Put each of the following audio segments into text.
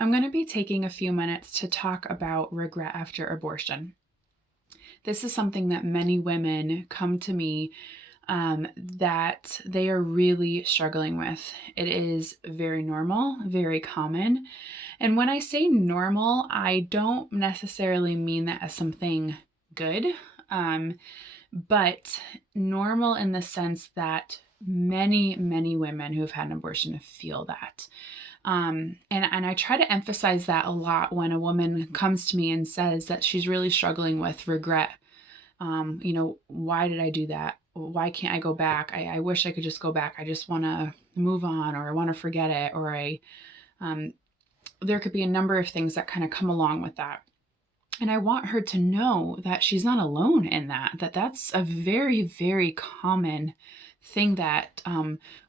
I'm going to be taking a few minutes to talk about regret after abortion. This is something that many women come to me that they are really struggling with. It is very normal, very common. And when I say normal, I don't necessarily mean that as something good, um, but normal in the sense that many women who have had an abortion feel that. And I try to emphasize that a lot when a woman comes to me and says that she's really struggling with regret. Why did I do that? Why can't I go back? I wish I could just go back. I just want to move on, or I want to forget it, or um, there could be a number of things that kind of come along with that. And I want her to know that she's not alone in that that's a very common thing that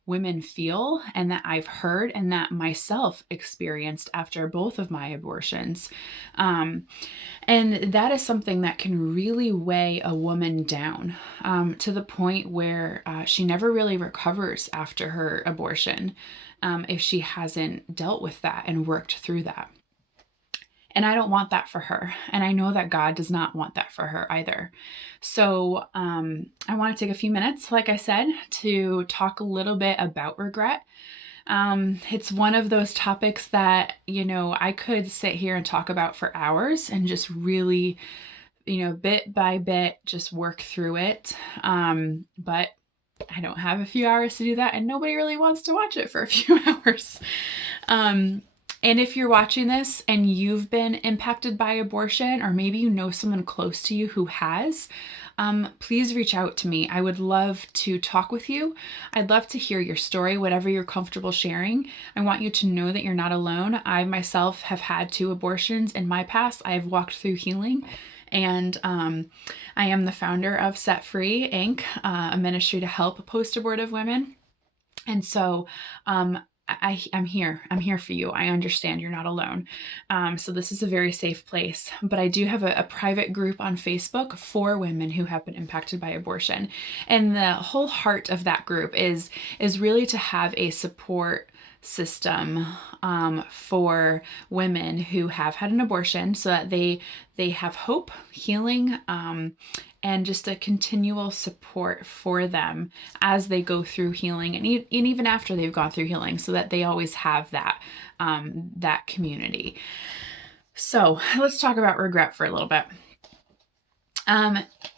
women feel, and that I've heard, and that myself experienced after both of my abortions. And that is something that can really weigh a woman down to the point where she never really recovers after her abortion if she hasn't dealt with that and worked through that. And I don't want that for her. And I know that God does not want that for her either. So I want to take a few minutes, like I said, to talk a little bit about regret. It's one of those topics that, I could sit here and talk about for hours and just really, bit by bit, just work through it. But I don't have a few hours to do that, and nobody really wants to watch it for a few hours. And if you're watching this and you've been impacted by abortion, or maybe you know someone close to you who has, please reach out to me. I would love to talk with you. I'd love to hear your story, whatever you're comfortable sharing. I want you to know that you're not alone. I myself have had 2 abortions in my past. I have walked through healing. And I am the founder of Set Free Inc., a ministry to help post-abortive women. And so I'm here. I'm here for you. I understand you're not alone. So this is a very safe place. But I do have a private group on Facebook for women who have been impacted by abortion. And the whole heart of that group is really to have a support system for women who have had an abortion, so that they have hope, healing, and just a continual support for them as they go through healing, and even after they've gone through healing, so that they always have that community. So let's talk about regret for a little bit.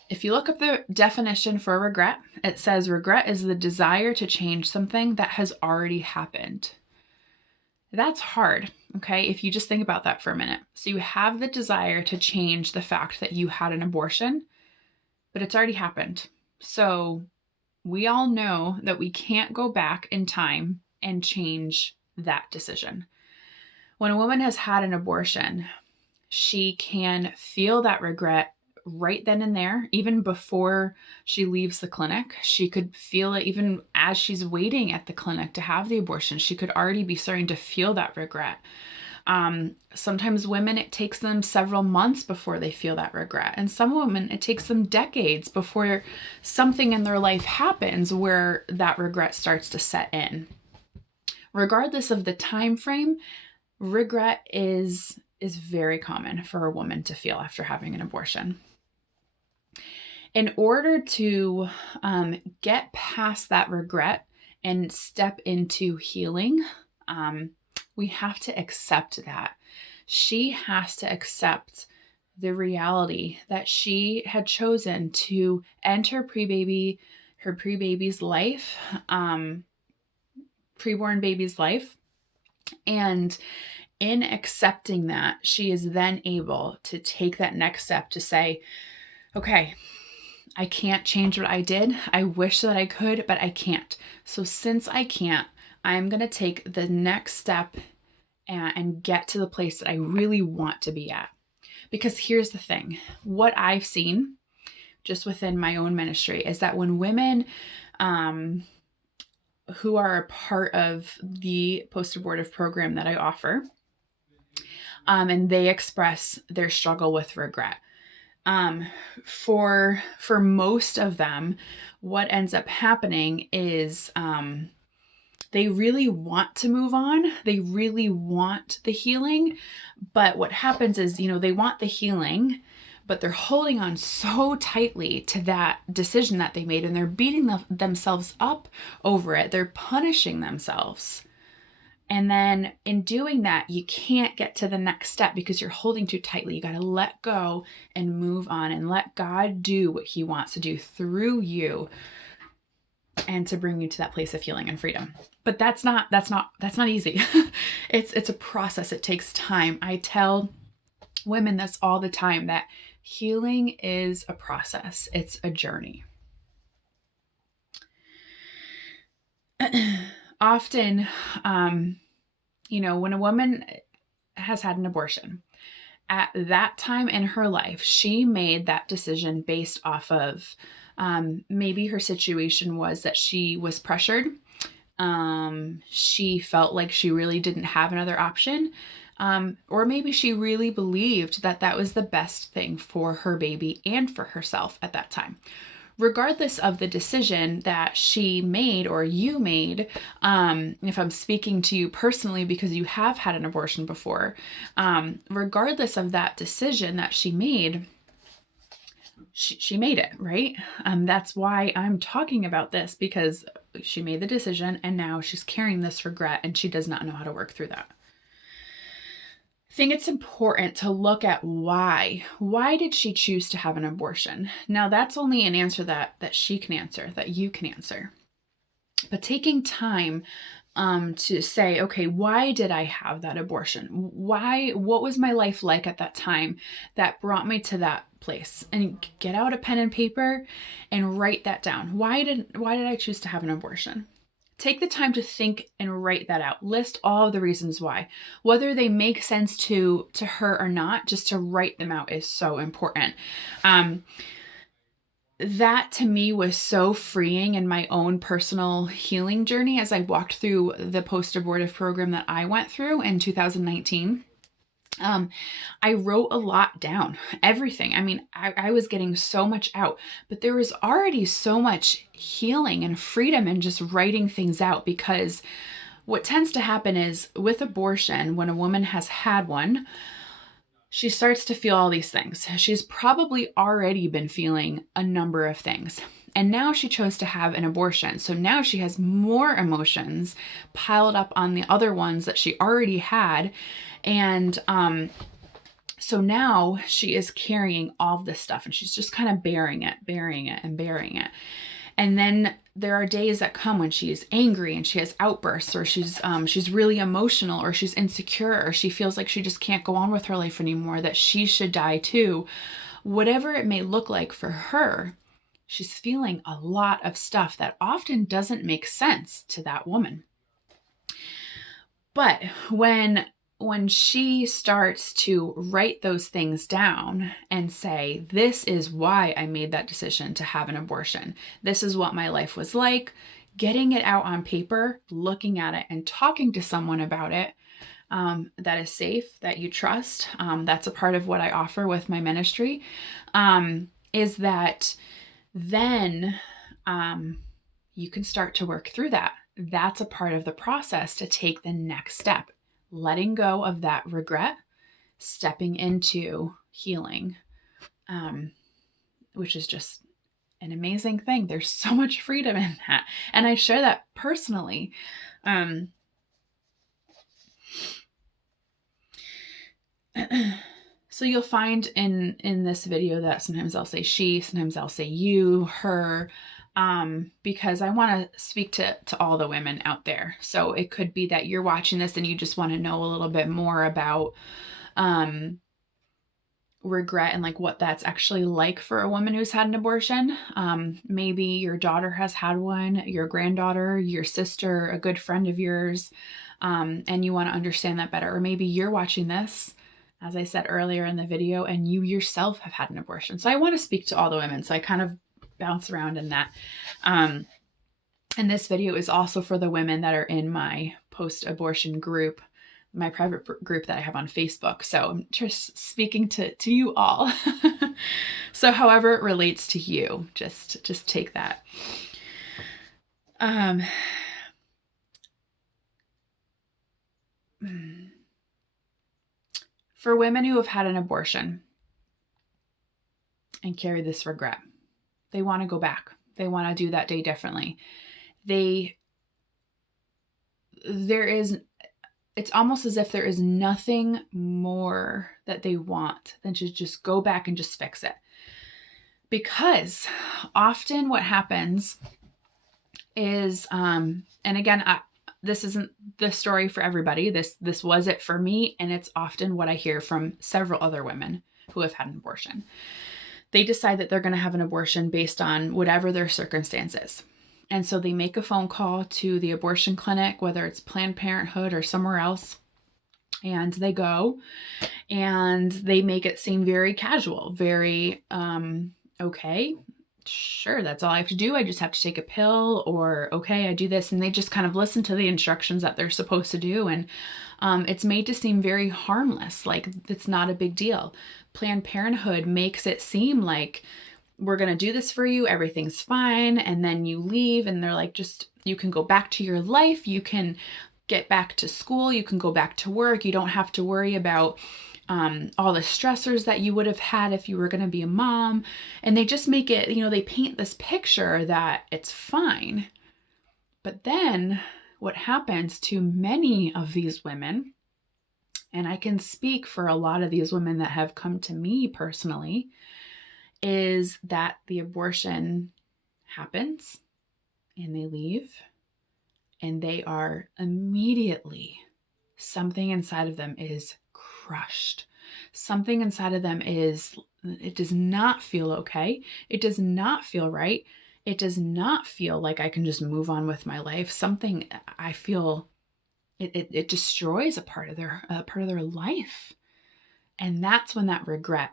If you look up the definition for regret, it says regret is the desire to change something that has already happened. That's hard, okay, if you just think about that for a minute. So you have the desire to change the fact that you had an abortion, but it's already happened. So we all know that we can't go back in time and change that decision. When a woman has had an abortion, she can feel that regret right then and there, even before she leaves the clinic. She could feel it even as she's waiting at the clinic to have the abortion. She could already be starting to feel that regret. Sometimes women, it takes them several months before they feel that regret. And some women, it takes them decades before something in their life happens where that regret starts to set in. Regardless of the time frame, regret is very common for a woman to feel after having an abortion. In order to get past that regret and step into healing, we have to accept that. She has to accept the reality that she had chosen to end her preborn baby's life. And in accepting that, she is then able to take that next step to say, okay, I can't change what I did. I wish that I could, but I can't. So since I can't, I'm going to take the next step and get to the place that I really want to be at. Because here's the thing, what I've seen just within my own ministry is that when women who are a part of the post-abortive program that I offer, and they express their struggle with regret, for most of them, what ends up happening is They really want to move on. They really want the healing. But what happens is, they want the healing, but they're holding on so tightly to that decision that they made, and they're beating themselves up over it. They're punishing themselves. And then in doing that, you can't get to the next step because you're holding too tightly. You got to let go and move on and let God do what he wants to do through you and to bring you to that place of healing and freedom. But that's not easy. It's a process. It takes time. I tell women this all the time, that healing is a process. It's a journey. Often, when a woman has had an abortion, at that time in her life, she made that decision based off of maybe her situation was that she was pressured. She felt like she really didn't have another option. Or maybe she really believed that that was the best thing for her baby and for herself at that time. Regardless of the decision that she made or you made, if I'm speaking to you personally because you have had an abortion before, regardless of that decision that she made, she made it, right? That's why I'm talking about this, because she made the decision and now she's carrying this regret and she does not know how to work through that. I think it's important to look at why. Why did she choose to have an abortion? Now, that's only an answer that she can answer, that you can answer. But taking time to say, okay, why did I have that abortion? What was my life like at that time that brought me to that place? And get out a pen and paper and write that down. Why did I choose to have an abortion? Take the time to think and write that out. List all of the reasons why. Whether they make sense to her or not, just to write them out is so important. That to me was so freeing in my own personal healing journey as I walked through the post-abortive program that I went through in 2019. I wrote a lot down, everything. I mean, I was getting so much out, but there was already so much healing and freedom in just writing things out, because what tends to happen is with abortion, when a woman has had one, she starts to feel all these things. She's probably already been feeling a number of things. And now she chose to have an abortion. So now she has more emotions piled up on the other ones that she already had. And so now she is carrying all of this stuff and she's just kind of bearing it. And then there are days that come when she's angry and she has outbursts, or she's really emotional, or she's insecure, or she feels like she just can't go on with her life anymore, that she should die too. Whatever it may look like for her, she's feeling a lot of stuff that often doesn't make sense to that woman. But when she starts to write those things down and say, this is why I made that decision to have an abortion. This is what my life was like. Getting it out on paper, looking at it and talking to someone about it that is safe, that you trust. That's a part of what I offer with my ministry, is that then you can start to work through that. That's a part of the process to take the next step. Letting go of that regret, stepping into healing, which is just an amazing thing. There's so much freedom in that. And I share that personally. So you'll find in this video that sometimes I'll say she, sometimes I'll say you, her, because I want to speak to all the women out there. So it could be that you're watching this and you just want to know a little bit more about regret and like what that's actually like for a woman who's had an abortion. Maybe your daughter has had one, your granddaughter, your sister, a good friend of yours, and you want to understand that better. Or maybe you're watching this, as I said earlier in the video, and you yourself have had an abortion. So I want to speak to all the women. So I kind of bounce around in that. And this video is also for the women that are in my post-abortion group, my private group that I have on Facebook. So I'm just speaking to you all. So however it relates to you, just take that. for women who have had an abortion and carry this regret, they want to go back. They want to do that day differently. It's almost as if there is nothing more that they want than to just go back and just fix it. Because often what happens is, and again, this isn't the story for everybody. This was it for me. And it's often what I hear from several other women who have had an abortion. They decide that they're going to have an abortion based on whatever their circumstances. And so they make a phone call to the abortion clinic, whether it's Planned Parenthood or somewhere else. And they go and they make it seem very casual, very, okay, sure, that's all I have to do. I just have to take a pill, or okay, I do this. And they just kind of listen to the instructions that they're supposed to do. And it's made to seem very harmless, like it's not a big deal. Planned Parenthood makes it seem like, we're going to do this for you, everything's fine. And then you leave and they're like, just, you can go back to your life. You can get back to school. You can go back to work. You don't have to worry about all the stressors that you would have had if you were going to be a mom. And they just make it, they paint this picture that it's fine. But then what happens to many of these women, and I can speak for a lot of these women that have come to me personally, is that the abortion happens and they leave and they are immediately, something inside of them is crushed. Something inside of them it does not feel okay. It does not feel right. It does not feel like I can just move on with my life. Something, I feel it destroys a part of their life. And that's when that regret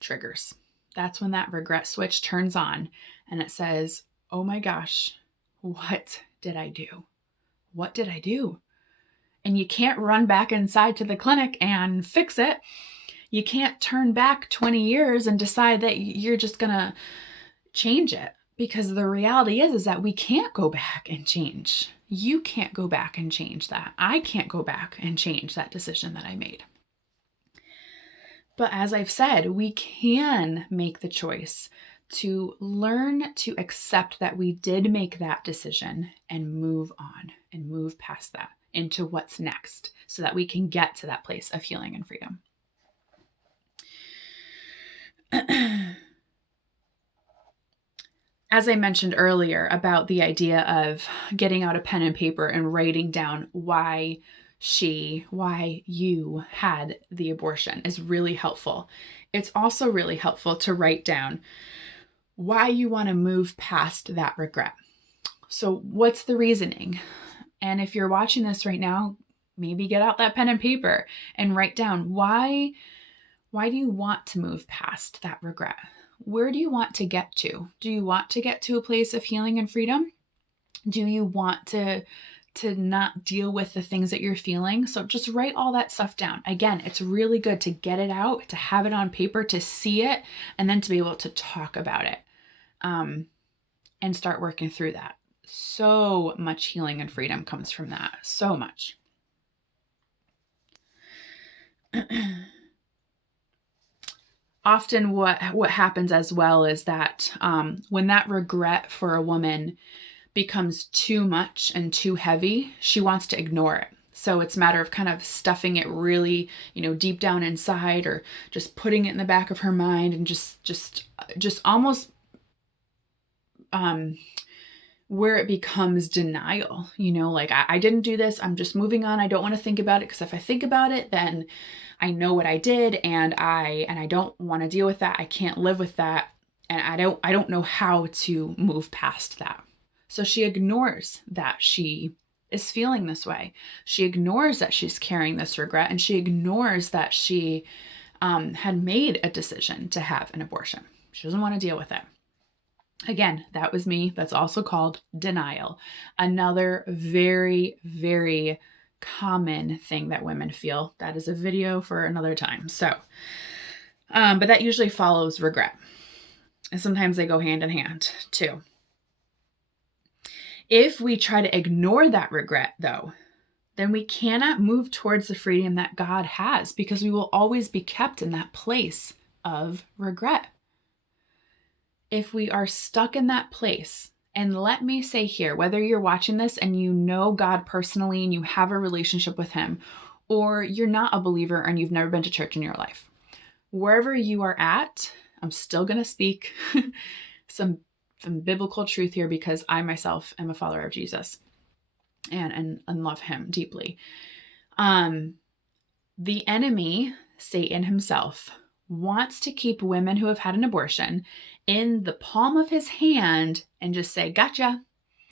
triggers. That's when that regret switch turns on and it says, oh my gosh, what did I do? What did I do? And you can't run back inside to the clinic and fix it. You can't turn back 20 years and decide that you're just going to change it, because the reality is that we can't go back and change. You can't go back and change that. I can't go back and change that decision that I made. But as I've said, we can make the choice to learn to accept that we did make that decision and move on and move past that into what's next so that we can get to that place of healing and freedom. As I mentioned earlier about the idea of getting out a pen and paper and writing down why you had the abortion is really helpful. It's also really helpful to write down why you want to move past that regret. So what's the reasoning? And if you're watching this right now, maybe get out that pen and paper and write down why do you want to move past that regret? Where do you want to get to? Do you want to get to a place of healing and freedom? Do you want to not deal with the things that you're feeling? So just write all that stuff down. Again, it's really good to get it out, to have it on paper, to see it, and then to be able to talk about it and start working through that. So much healing and freedom comes from that. So much. Often what happens as well is that when that regret for a woman becomes too much and too heavy, she wants to ignore it. So it's a matter of kind of stuffing it really, deep down inside, or just putting it in the back of her mind and just almost where it becomes denial, like I didn't do this. I'm just moving on. I don't want to think about it, because if I think about it, then I know what I did and I don't want to deal with that. I can't live with that. And I don't know how to move past that. So she ignores that she is feeling this way. She ignores that she's carrying this regret, and she ignores that she had made a decision to have an abortion. She doesn't want to deal with it. Again, that was me. That's also called denial. Another very, very common thing that women feel. That is a video for another time. So, but that usually follows regret. And sometimes they go hand in hand too. If we try to ignore that regret though, then we cannot move towards the freedom that God has, because we will always be kept in that place of regret. If we are stuck in that place, and let me say here, whether you're watching this and you know God personally and you have a relationship with Him, or you're not a believer and you've never been to church in your life, wherever you are at, I'm still going to speak some biblical truth here, because I myself am a follower of Jesus and love Him deeply. The enemy, Satan himself, wants to keep women who have had an abortion in the palm of his hand and just say, gotcha.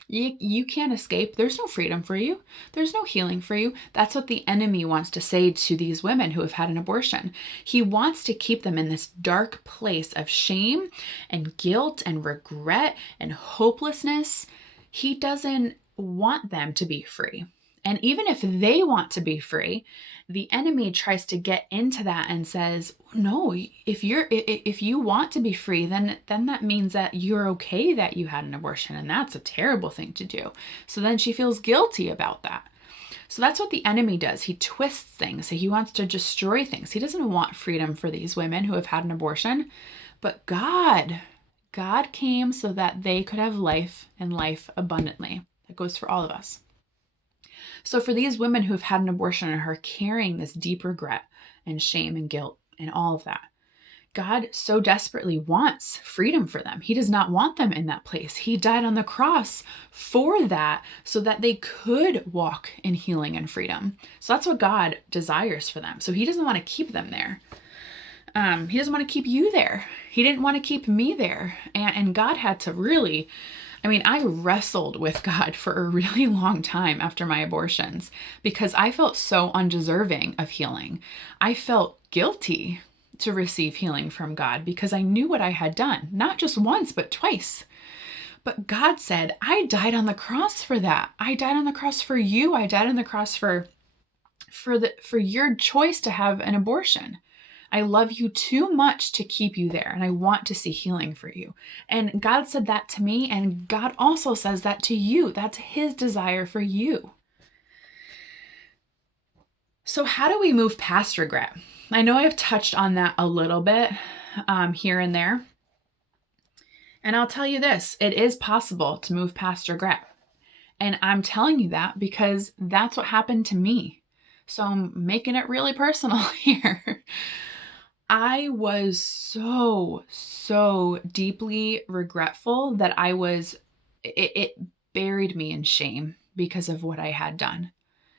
You can't escape. There's no freedom for you. There's no healing for you. That's what the enemy wants to say to these women who have had an abortion. He wants to keep them in this dark place of shame and guilt and regret and hopelessness. He doesn't want them to be free. And even if they want to be free, the enemy tries to get into that and says, no, if you want to be free, then that means that you're okay that you had an abortion, and that's a terrible thing to do. So then she feels guilty about that. So that's what the enemy does. He twists things. He wants to destroy things. He doesn't want freedom for these women who have had an abortion. But God came so that they could have life and life abundantly. That goes for all of us. So for these women who have had an abortion and are carrying this deep regret and shame and guilt and all of that, God so desperately wants freedom for them. He does not want them in that place. He died on the cross for that, so that they could walk in healing and freedom. So that's what God desires for them. So He doesn't want to keep them there. He doesn't want to keep you there. He didn't want to keep me there. And God had to really... I wrestled with God for a really long time after my abortions, because I felt so undeserving of healing. I felt guilty to receive healing from God because I knew what I had done, not just once, but twice. But God said, I died on the cross for that. I died on the cross for you. I died on the cross for your choice to have an abortion. I love you too much to keep you there, and I want to see healing for you. And God said that to me, and God also says that to you. That's His desire for you. So how do we move past regret? I know I've touched on that a little bit here and there. And I'll tell you this, it is possible to move past regret. And I'm telling you that because that's what happened to me. So I'm making it really personal here. I was so deeply regretful that it buried me in shame because of what I had done.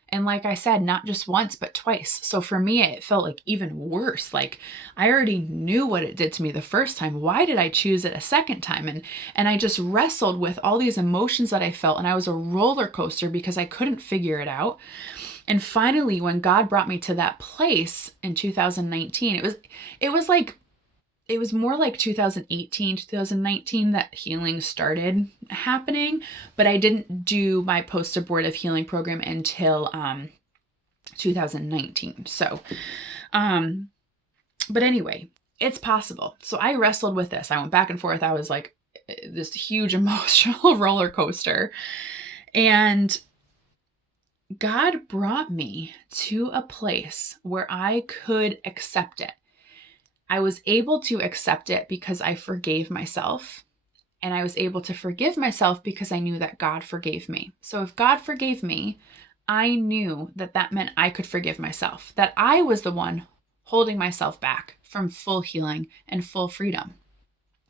And like I said, not just once, but twice. So for me, it felt like even worse. Like I already knew what it did to me the first time. Why did I choose it a second time? And I just wrestled with all these emotions that I felt, and I was a roller coaster because I couldn't figure it out. And finally, when God brought me to that place in 2019, it was more like 2018, 2019 that healing started happening, but I didn't do my post-abortive healing program until 2019. So, but anyway, it's possible. So I wrestled with this. I went back and forth. I was like this huge emotional roller coaster. And God brought me to a place where I could accept it. I was able to accept it because I forgave myself, and I was able to forgive myself because I knew that God forgave me. So if God forgave me, I knew that meant I could forgive myself, that I was the one holding myself back from full healing and full freedom,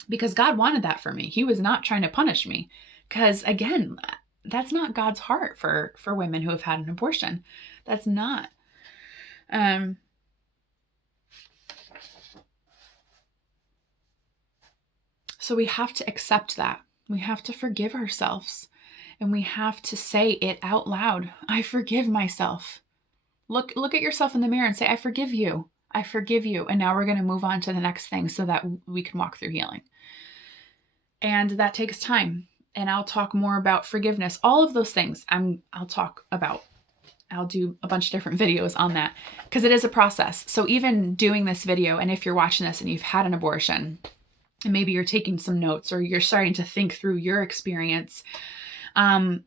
because God wanted that for me. He was not trying to punish me, because again, that's not God's heart for women who have had an abortion. That's not. So we have to accept that. We have to forgive ourselves, and we have to say it out loud. I forgive myself. Look at yourself in the mirror and say, I forgive you. I forgive you. And now we're going to move on to the next thing so that we can walk through healing. And that takes time. And I'll talk more about forgiveness. All of those things I'll talk about. I'll do a bunch of different videos on that because it is a process. So even doing this video, and if you're watching this and you've had an abortion, and maybe you're taking some notes or you're starting to think through your experience, I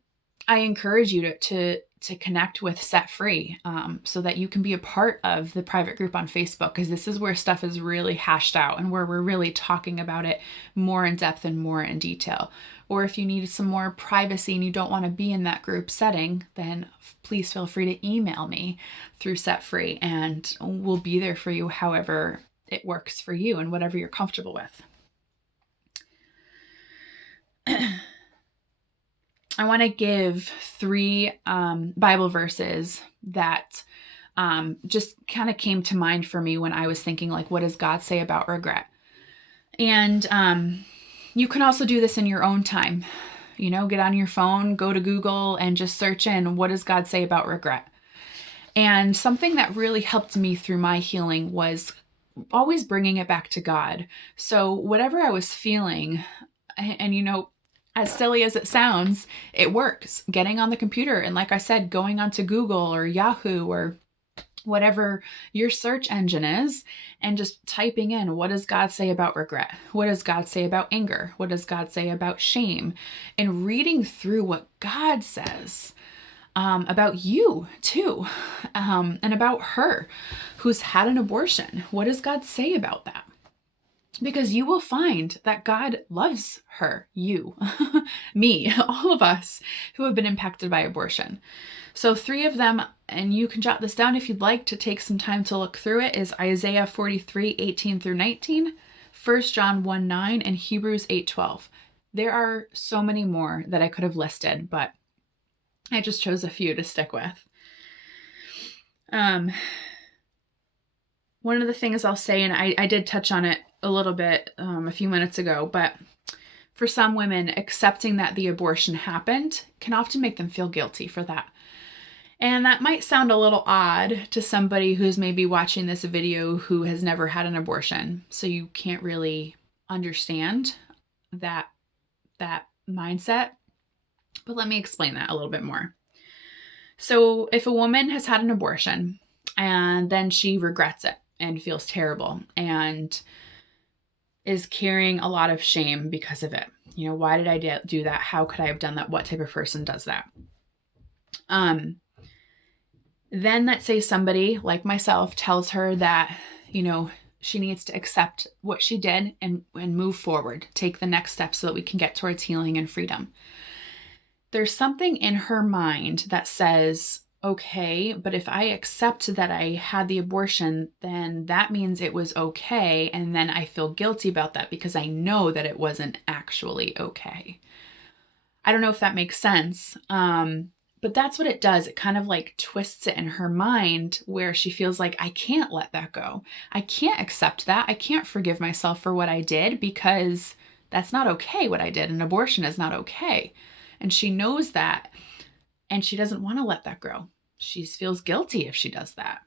encourage you to to connect with Set Free, so that you can be a part of the private group on Facebook, because this is where stuff is really hashed out and where we're really talking about it more in depth and more in detail. Or if you need some more privacy and you don't want to be in that group setting, then please feel free to email me through Set Free, and we'll be there for you however it works for you and whatever you're comfortable with. I want to give 3 Bible verses that just kind of came to mind for me when I was thinking, like, what does God say about regret? And you can also do this in your own time. You know, get on your phone, go to Google, and just search in, what does God say about regret? And something that really helped me through my healing was always bringing it back to God. So whatever I was feeling, and you know, as silly as it sounds, it works. Getting on the computer and, like I said, going onto Google or Yahoo or whatever your search engine is, and just typing in, what does God say about regret? What does God say about anger? What does God say about shame? And reading through what God says about you too, and about her who's had an abortion. What does God say about that? Because you will find that God loves her, you, me, all of us who have been impacted by abortion. So 3 of them, and you can jot this down if you'd like to take some time to look through it, is Isaiah 43:18 through 19, 1 John 1:9, and Hebrews 8:12. There are so many more that I could have listed, but I just chose a few to stick with. One of the things I'll say, and I did touch on it a little bit a few minutes ago, but for some women, accepting that the abortion happened can often make them feel guilty for that. And that might sound a little odd to somebody who's maybe watching this video who has never had an abortion. So you can't really understand that mindset. But let me explain that a little bit more. So if a woman has had an abortion and then she regrets it and feels terrible and is carrying a lot of shame because of it. You know, why did I do that? How could I have done that? What type of person does that? Then let's say somebody like myself tells her that, you know, she needs to accept what she did and move forward, take the next step so that we can get towards healing and freedom. There's something in her mind that says, okay, but if I accept that I had the abortion, then that means it was okay. And then I feel guilty about that because I know that it wasn't actually okay. I don't know if that makes sense. But that's what it does. It kind of like twists it in her mind where she feels like, I can't let that go. I can't accept that. I can't forgive myself for what I did because that's not okay what I did. An abortion is not okay. And she knows that. And she doesn't want to let that go. She feels guilty if she does that.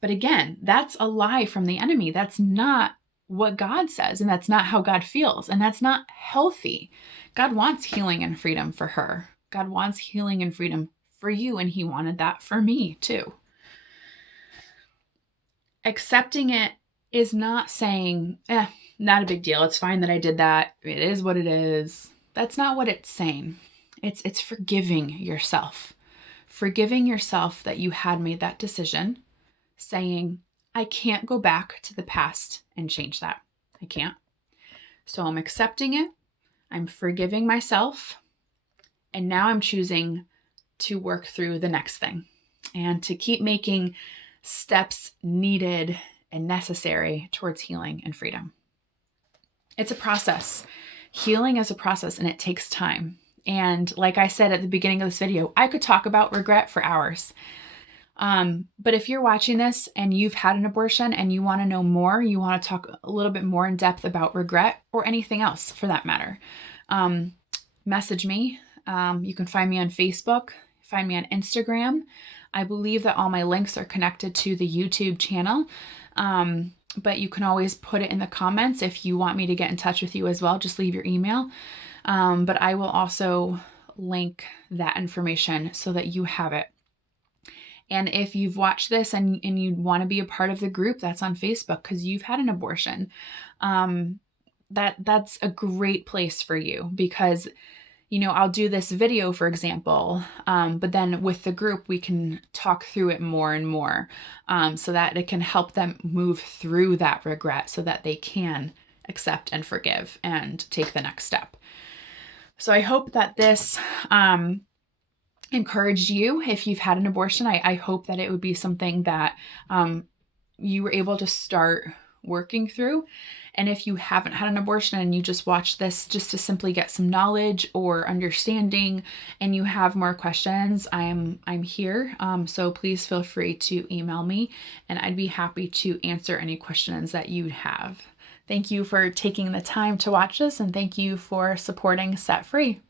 But again, that's a lie from the enemy. That's not what God says, and that's not how God feels, and that's not healthy. God wants healing and freedom for her. God wants healing and freedom for you, and he wanted that for me too. Accepting it is not saying, not a big deal. It's fine that I did that. It is what it is. That's not what it's saying. It's forgiving yourself. Forgiving yourself that you had made that decision, saying, I can't go back to the past and change that. I can't. So I'm accepting it. I'm forgiving myself. And now I'm choosing to work through the next thing and to keep making steps needed and necessary towards healing and freedom. It's a process. Healing is a process, and it takes time. And like I said at the beginning of this video, I could talk about regret for hours. But if you're watching this and you've had an abortion and you want to know more, you want to talk a little bit more in depth about regret or anything else for that matter, message me. You can find me on Facebook, find me on Instagram. I believe that all my links are connected to the YouTube channel. But you can always put it in the comments if you want me to get in touch with you as well. Just leave your email. But I will also link that information so that you have it. And if you've watched this and you want to be a part of the group that's on Facebook because you've had an abortion, that's a great place for you because, I'll do this video, for example, but then with the group, we can talk through it more and more, so that it can help them move through that regret so that they can accept and forgive and take the next step. So I hope that this encouraged you if you've had an abortion. I hope that it would be something that you were able to start working through. And if you haven't had an abortion and you just watch this just to simply get some knowledge or understanding and you have more questions, I'm here. So please feel free to email me and I'd be happy to answer any questions that you have. Thank you for taking the time to watch this, and thank you for supporting Set Free.